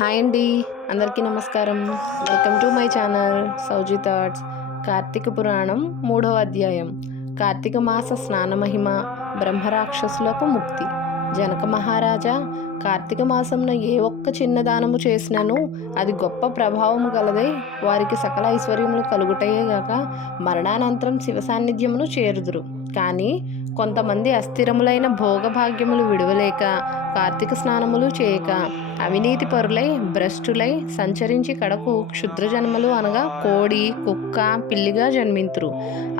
Hi అండి, అందరికీ నమస్కారం. Welcome to my channel Sowji thoughts. Karthika Puranam 3వ అధ్యాయం. కార్తీక మాస స్నాన మహిమ, బ్రహ్మరాక్షసులకు ముక్తి. జనక మహారాజా, కార్తీక మాసంలో ఏ ఒక్క చిన్న దానము చేసినను అది గొప్ప ప్రభావము గలదై వారికి సకల ఐశ్వర్యములు కలుగుటయేగాక మరణానంతరం శివ సాన్నిధ్యమును చేరుదురు. కానీ కొంతమంది అస్థిరములైన భోగభాగ్యములు విడువలేక కార్తీక స్నానములు చేయక అవినీతి పరులై భ్రష్టులై సంచరించి కడకు క్షుద్ర జన్మలు అనగా కోడి, కుక్క, పిల్లిగా జన్మింతురు.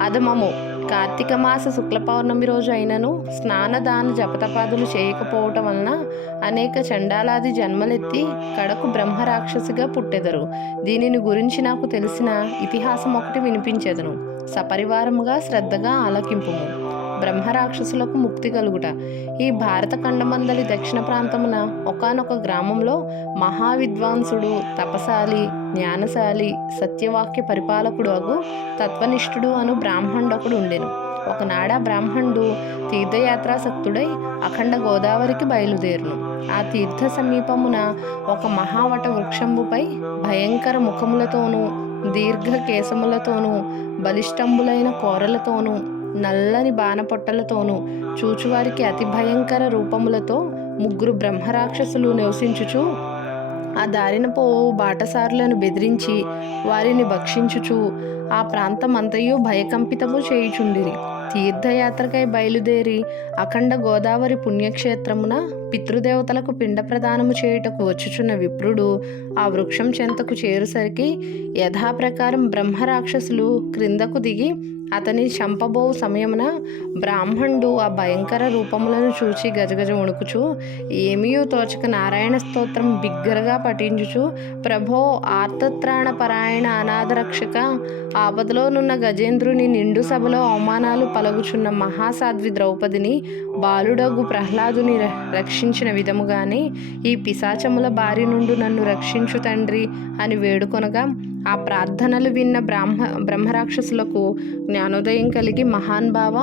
అధమము. కార్తీక మాస శుక్ల పౌర్ణమి రోజు అయినను స్నానదాన జపతపాదులు చేయకపోవటం వలన అనేక చండాలాది జన్మలెత్తి కడకు బ్రహ్మరాక్షసిగా పుట్టెదరు. దీనిని గురించి నాకు తెలిసిన ఇతిహాసం ఒకటి వినిపించెదను. సపరివారముగా శ్రద్ధగా ఆలకింపుము. బ్రహ్మరాక్షసులకు ముక్తి కలుగుట. ఈ భారత ఖండమందలి దక్షిణ ప్రాంతమున ఒకానొక గ్రామంలో మహావిద్వాంసుడు, తపశాలి, జ్ఞానశాలి, సత్యవాక్య పరిపాలకుడు అగు తత్వనిష్ఠుడు అను బ్రాహ్మణుడొకడు ఉండెను. ఒకనాడ బ్రాహ్మణుడు తీర్థయాత్రాసక్తుడై అఖండ గోదావరికి బయలుదేరును. ఆ తీర్థ సమీపమున ఒక మహావట వృక్షంబుపై భయంకర ముఖములతోనూ దీర్ఘ కేశములతోనూ బలిష్టంబులైన కోరలతోనూ నల్లని బాణపొట్టలతోనూ చూచువారికి అతి భయంకర రూపములతో ముగ్గురు బ్రహ్మరాక్షసులు నివసించుచు ఆ దారిన పోవు బాటసారులను బెదిరించి వారిని భక్షించుచు ఆ ప్రాంతమంతయు భయకంపితము చేయుచుండిరి. తీర్థయాత్రకై బయలుదేరి అఖండ గోదావరి పుణ్యక్షేత్రమున పితృదేవతలకు పిండ ప్రదానము చేయుటకు వచ్చుచున్న విప్రుడు ఆ వృక్షం చెంతకు చేరుసరికి యథాప్రకారం బ్రహ్మరాక్షసులు క్రిందకు దిగి అతని చంపబో సమయమున బ్రాహ్మణుడు ఆ భయంకర రూపములను చూచి గజగజ వణుకుచు ఏమీయూ తోచక నారాయణ స్తోత్రం బిగ్గరగా పఠించుచు, ప్రభో ఆర్తత్రాణ పరాయణ అనాథరక్షక, ఆపదలోనున్న గజేంద్రుని నిండు సభలో అవమానాలు పలుకుచున్న మహాసాధ్వి ద్రౌపదిని బాలుడగు ప్రహ్లాదుని రక్షించిన విధముగానే ఈ పిశాచముల బారి నుండి నన్ను రక్షించు తండ్రి అని వేడుకొనగా ఆ ప్రార్థనలు విన్న బ్రహ్మరాక్షసులకు జ్ఞానోదయం కలిగి, మహాన్భావ,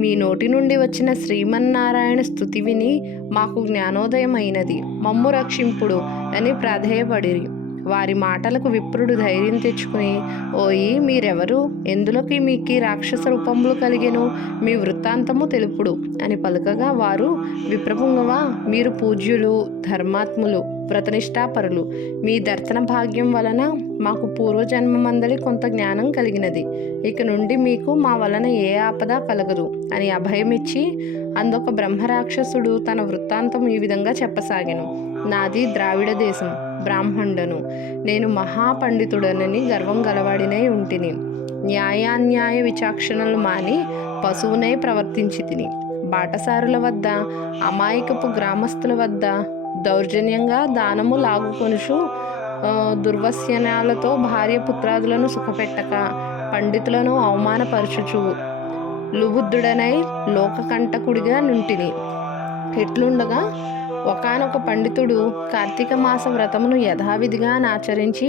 మీ నోటి నుండి వచ్చిన శ్రీమన్నారాయణ స్తుతి విని మాకు జ్ఞానోదయం అయినది, మమ్ము రక్షింపుడు అని ప్రాధేయపడిరి. వారి మాటలకు విప్రుడు ధైర్యం తెచ్చుకుని, ఓయి మీరెవరు, ఎందులోకి మీకు రాక్షస రూపములు కలిగెను, మీ వృత్తాంతము తెలుపుడు అని పలుకగా వారు, విప్రపుంగవ, మీరు పూజ్యులు, ధర్మాత్ములు, వ్రతనిష్టాపరులు. మీ దర్శన భాగ్యం వలన మాకు పూర్వజన్మమందలి కొంత జ్ఞానం కలిగినది. ఇక నుండి మీకు మా వలన ఏ ఆపద కలగదు అని అభయమిచ్చి అందొక బ్రహ్మరాక్షసుడు తన వృత్తాంతం ఈ విధంగా చెప్పసాగాను. నాది ద్రావిడ దేశం, బ్రాహ్మణుడను. నేను మహాపండితుడనని గర్వం గలవాడినై ఉంటిని. న్యాయాన్యాయ విచక్షణలు మాని పశువునై ప్రవర్తించి తిని. బాటసారుల వద్ద, అమాయకపు గ్రామస్తుల వద్ద దౌర్జన్యంగా దానము లాగుకొనుచు దుర్వస్యనాలతో భార్య పుత్రాదులను సుఖపెట్టక పండితులను అవమానపరచుచు లుబుద్ధుడనై లోకకంటకుడిగా నుంటిని. ఇట్లుండగా ఒకానొక పండితుడు కార్తీక మాస వ్రతమును యథావిధిగా ఆచరించి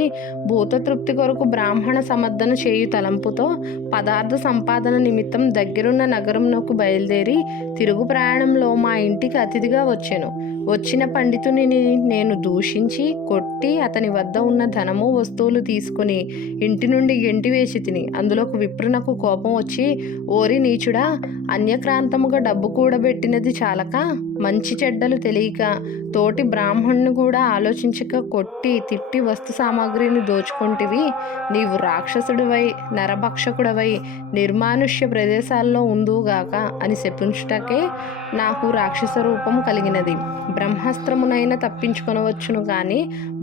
భూతతృప్తి కొరకు బ్రాహ్మణ సమర్థన చేయు తలంపుతో పదార్థ సంపాదన నిమిత్తం దగ్గరున్న నగరంలోకి బయలుదేరి తిరుగు ప్రయాణంలో మా ఇంటికి అతిథిగా వచ్చెను. వచ్చిన పండితుని నేను దూషించి కొట్టి అతని వద్ద ఉన్న ధనము వస్తువులు తీసుకుని ఇంటి నుండి గెంటి వేసి తిని. అందులోకి విప్రునకు కోపం వచ్చి, ఓరి నీచుడా, అన్యక్రాంతముగా డబ్బు కూడబెట్టినది చాలక మంచి చెడ్డలు తెలియక తోటి బ్రాహ్మణుని కూడా ఆలోచించక కొట్టి తిట్టి వస్తు సామాగ్రిని దోచుకుంటివి. నీవు రాక్షసుడివై నరభక్షకుడవై నిర్మానుష్య ప్రదేశాల్లో ఉందువుగాక అని శపించుటకే నాకు రాక్షస రూపం కలిగినది. బ్రహ్మాస్త్రమునైనా తప్పించుకొనవచ్చును కానీ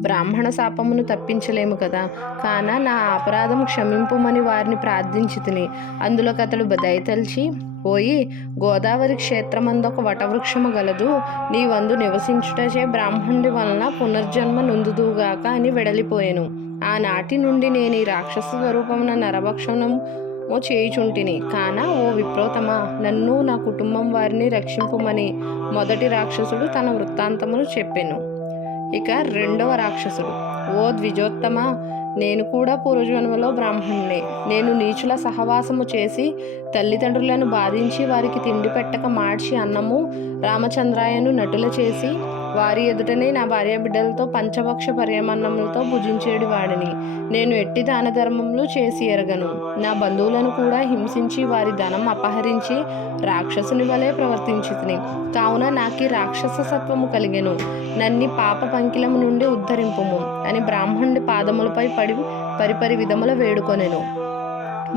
బ్రాహ్మణ శాపమును తప్పించలేము కదా. కాన నా అపరాధం క్షమింపుమని వారిని ప్రార్థించి తిని. అందులోకి అతడు దయతలిచి, ఓయి, గోదావరి క్షేత్రమందొక వటవృక్షము గలదు, నీవందు నివసించుటచే బ్రాహ్మణుడి వలన పునర్జన్మ నొందుదుగాక అని వెడలిపోయాను. ఆనాటి నుండి నేను ఈ రాక్షస స్వరూపమున నరభక్షణము చేయుచుంటిని. కాన ఓ విప్రోతమ, నన్ను నా కుటుంబం వారిని రక్షింపుమని మొదటి రాక్షసుడు తన వృత్తాంతమును చెప్పెను. ఇక రెండవ రాక్షసుడు, ఓ ద్విజోత్తమ, నేను కూడా పూర్వజన్మలో బ్రాహ్మణుడే. నేను నీచుల సహవాసము చేసి తల్లిదండ్రులను బాధించి వారికి తిండి పెట్టక మార్చి అన్నము రామచంద్రాయను నటుల చేసి వారి ఎదుటనే నా భార్య బిడ్డలతో పంచభక్ష పర్యమన్నములతో భుజించేడు వాడిని. నేను ఎట్టి దాన ధర్మములు చేసి ఎరగను. నా బంధువులను కూడా హింసించి వారి ధనం అపహరించి రాక్షసుని వలె ప్రవర్తించితిని. కావున నాకీ రాక్షస సత్వము కలిగెను. నన్ని పాప పంకిలము నుండి ఉద్ధరింపుము అని బ్రాహ్మణుడి పాదములపై పడి పరిపరి విధముల వేడుకొనెను.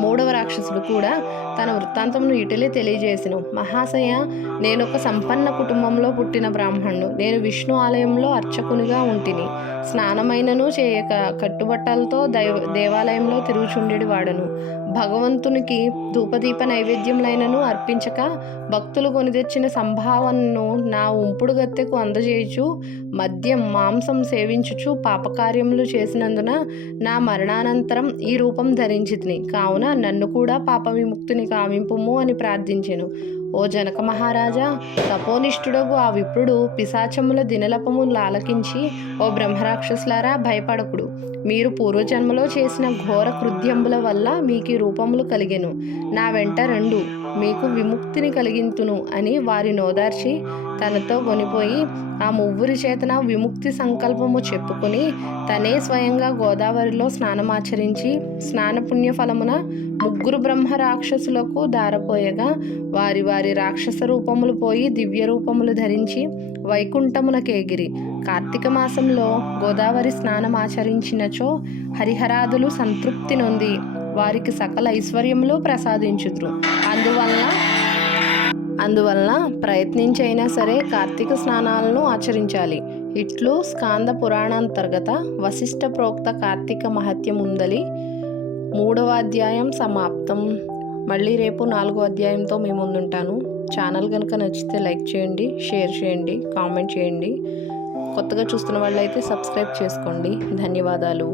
మూడవ రాక్షసుడు కూడా తన వృత్తాంతమును ఇటలే తెలియజేసెను. మహాశయ, నేనొక సంపన్న కుటుంబంలో పుట్టిన బ్రాహ్మణుడు. నేను విష్ణు ఆలయంలో అర్చకునిగా ఉంటిని. స్నానమైనను చేయక కట్టుబట్టలతో దేవాలయంలో తిరుగుచుండెడి వాడను. భగవంతునికి ధూపదీప నైవేద్యములైనను అర్పించక భక్తులు కొని తెచ్చిన సంభావనను నా ఉంపుడు గత్తెకు అందజేయుచు మద్యం మాంసం సేవించుచు పాపకార్యములు చేసినందున నా మరణానంతరం ఈ రూపం ధరించితిని. కావున నన్ను కూడా పాప విముక్తిని కావింపుము అని ప్రార్థించెను. ఓ జనక మహారాజా, తపోనిష్ఠుడగు ఆ విప్రుడు పిశాచముల దినలపములు ఆలకించి, ఓ బ్రహ్మరాక్షసులారా, భయపడకుడు. మీరు పూర్వజన్మలో చేసిన ఘోర కృత్యముల వల్ల మీకు ఈ రూపములు కలిగెను. నా వెంట రండు, మీకు విముక్తిని కలిగింతును అని వారి నోదార్చి తనతో కొనిపోయి ఆ ముగ్గురి చేతన విముక్తి సంకల్పము చెప్పుకుని తనే స్వయంగా గోదావరిలో స్నానమాచరించి స్నానపుణ్య ఫలమున ముగ్గురు బ్రహ్మ రాక్షసులకు దారపోయగా వారి వారి రాక్షస రూపములు పోయి దివ్య రూపములు ధరించి వైకుంఠమునకేగిరి. కార్తీక మాసంలో గోదావరి స్నానం ఆచరించినచో హరిహరాదులు సంతృప్తి నొంది వారికి సకల ఐశ్వర్యములు ప్రసాదించుదురు. అందువలన ప్రయత్నించైనా సరే కార్తీక స్నానాలను ఆచరించాలి. ఇట్లు స్కాంద పురాణాంతర్గత వశిష్ఠ ప్రోక్త కార్తీక మహత్యం ఉందలి 3వ అధ్యాయం సమాప్తం. మళ్ళీ రేపు 4వ అధ్యాయంతో మీ ముందుంటాను. ఛానల్ కనుక నచ్చితే లైక్ చేయండి, షేర్ చేయండి, కామెంట్ చేయండి. కొత్తగా చూస్తున్న వాళ్ళైతే సబ్స్క్రైబ్ చేసుకోండి. ధన్యవాదాలు.